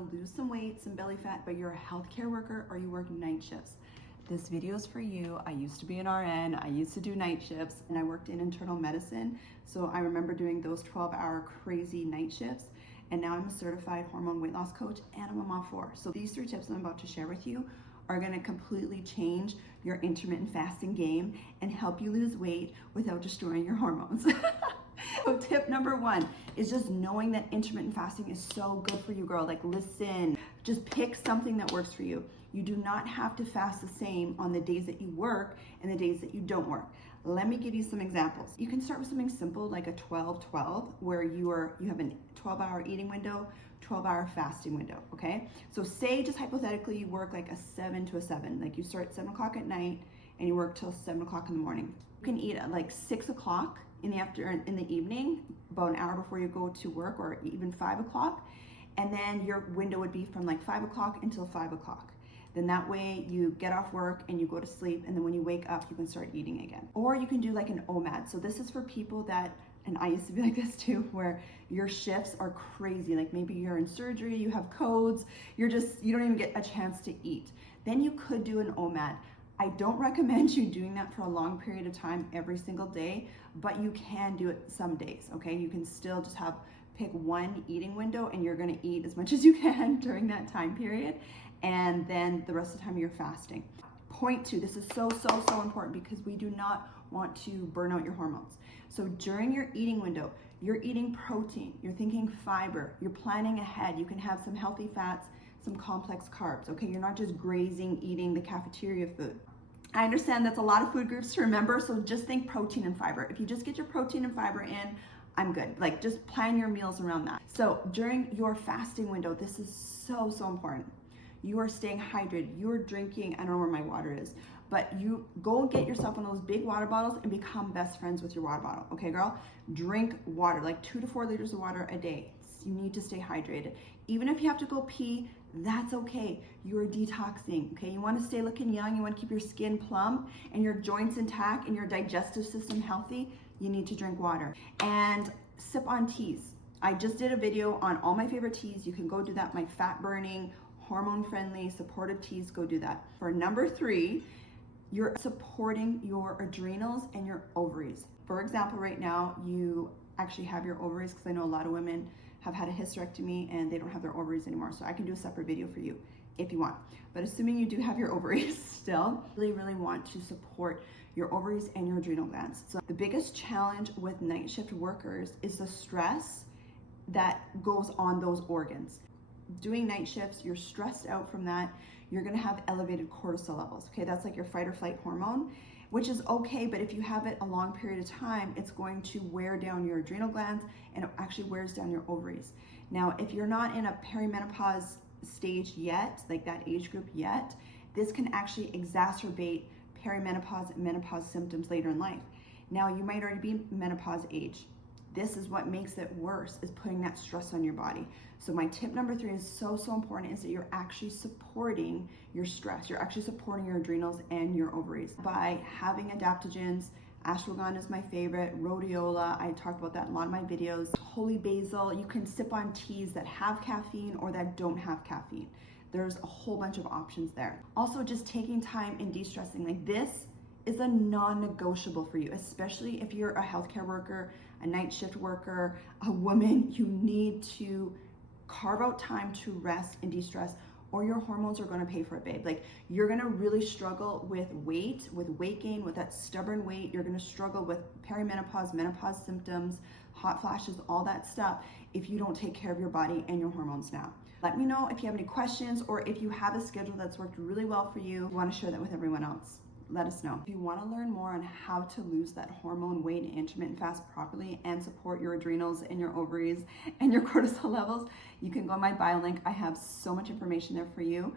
to lose some weight, some belly fat, but you're a healthcare worker or you work night shifts, this video is for you. I used to be an RN, I used to do night shifts, and I worked in internal medicine. So I remember doing those 12-hour crazy night shifts. And now I'm a certified hormone weight loss coach and I'm a mom of 4. So these 3 tips I'm about to share with you are gonna completely change your intermittent fasting game and help you lose weight without destroying your hormones. So tip number 1 is just knowing that intermittent fasting is so good for you, girl. Like, listen, just pick something that works for you. You do not have to fast the same on the days that you work and the days that you don't work. Let me give you some examples. You can start with something simple like a 12-12, where you have a 12-hour eating window, 12-hour fasting window, okay? So say, just hypothetically, you work like a 7 to a 7, like you start at 7 o'clock at night and you work till 7 o'clock in the morning. You can eat at like 6 o'clock in the evening, about an hour before you go to work, or even 5 o'clock. And then your window would be from like 5 o'clock until 5 o'clock. Then that way you get off work and you go to sleep, and then when you wake up, you can start eating again. Or you can do like an OMAD. So this is for people that, and I used to be like this too, where your shifts are crazy. Like maybe you're in surgery, you have codes, you don't even get a chance to eat. Then you could do an OMAD. I don't recommend you doing that for a long period of time every single day, but you can do it some days, okay? You can still just pick one eating window and you're gonna eat as much as you can during that time period, and then the rest of the time you're fasting. Point 2, this is so important because we do not want to burn out your hormones. So during your eating window, you're eating protein, you're thinking fiber, you're planning ahead. You can have some healthy fats, some complex carbs, okay? You're not just grazing, eating the cafeteria food. I understand that's a lot of food groups to remember, so just think protein and fiber. If you just get your protein and fiber in, I'm good. Like, just plan your meals around that. So during your fasting window, this is so important. You are staying hydrated. You're drinking, I don't know where my water is, but you go get yourself one of those big water bottles and become best friends with your water bottle. Okay, girl? Drink water, like 2 to 4 liters of water a day. You need to stay hydrated. Even if you have to go pee, that's okay. You're detoxing, okay? You want to stay looking young, you want to keep your skin plump and your joints intact and your digestive system healthy, you need to drink water. And sip on teas. I just did a video on all my favorite teas. You can go do that. My fat burning, hormone friendly, supportive teas, go do that. For number 3, you're supporting your adrenals and your ovaries. For example, right now, you actually have your ovaries, because I know a lot of women have had a hysterectomy and they don't have their ovaries anymore. So I can do a separate video for you if you want. But assuming you do have your ovaries still, really want to support your ovaries and your adrenal glands. So the biggest challenge with night shift workers is the stress that goes on those organs. Doing night shifts, you're stressed out from that. You're gonna have elevated cortisol levels, okay? That's like your fight or flight hormone, which is okay, but if you have it a long period of time, it's going to wear down your adrenal glands and it actually wears down your ovaries. Now, if you're not in a perimenopause stage yet, like that age group yet, this can actually exacerbate perimenopause and menopause symptoms later in life. Now, you might already be menopause age. This is what makes it worse, is putting that stress on your body. So my tip number 3 is so important, is that you're actually supporting your stress. You're actually supporting your adrenals and your ovaries by having adaptogens. Ashwagandha is my favorite, rhodiola, I talked about that in a lot of my videos. Holy basil, you can sip on teas that have caffeine or that don't have caffeine. There's a whole bunch of options there. Also, just taking time and de-stressing. Like, this is a non-negotiable for you, especially if you're a healthcare worker, a night shift worker, a woman. You need to carve out time to rest and de-stress, or your hormones are gonna pay for it, babe. Like, you're gonna really struggle with weight gain, with that stubborn weight. You're gonna struggle with perimenopause, menopause symptoms, hot flashes, all that stuff, if you don't take care of your body and your hormones now. Let me know if you have any questions, or if you have a schedule that's worked really well for you wanna share that with everyone else. Let us know. If you want to learn more on how to lose that hormone weight and intermittent fast properly and support your adrenals and your ovaries and your cortisol levels, you can go on my bio link. I have so much information there for you.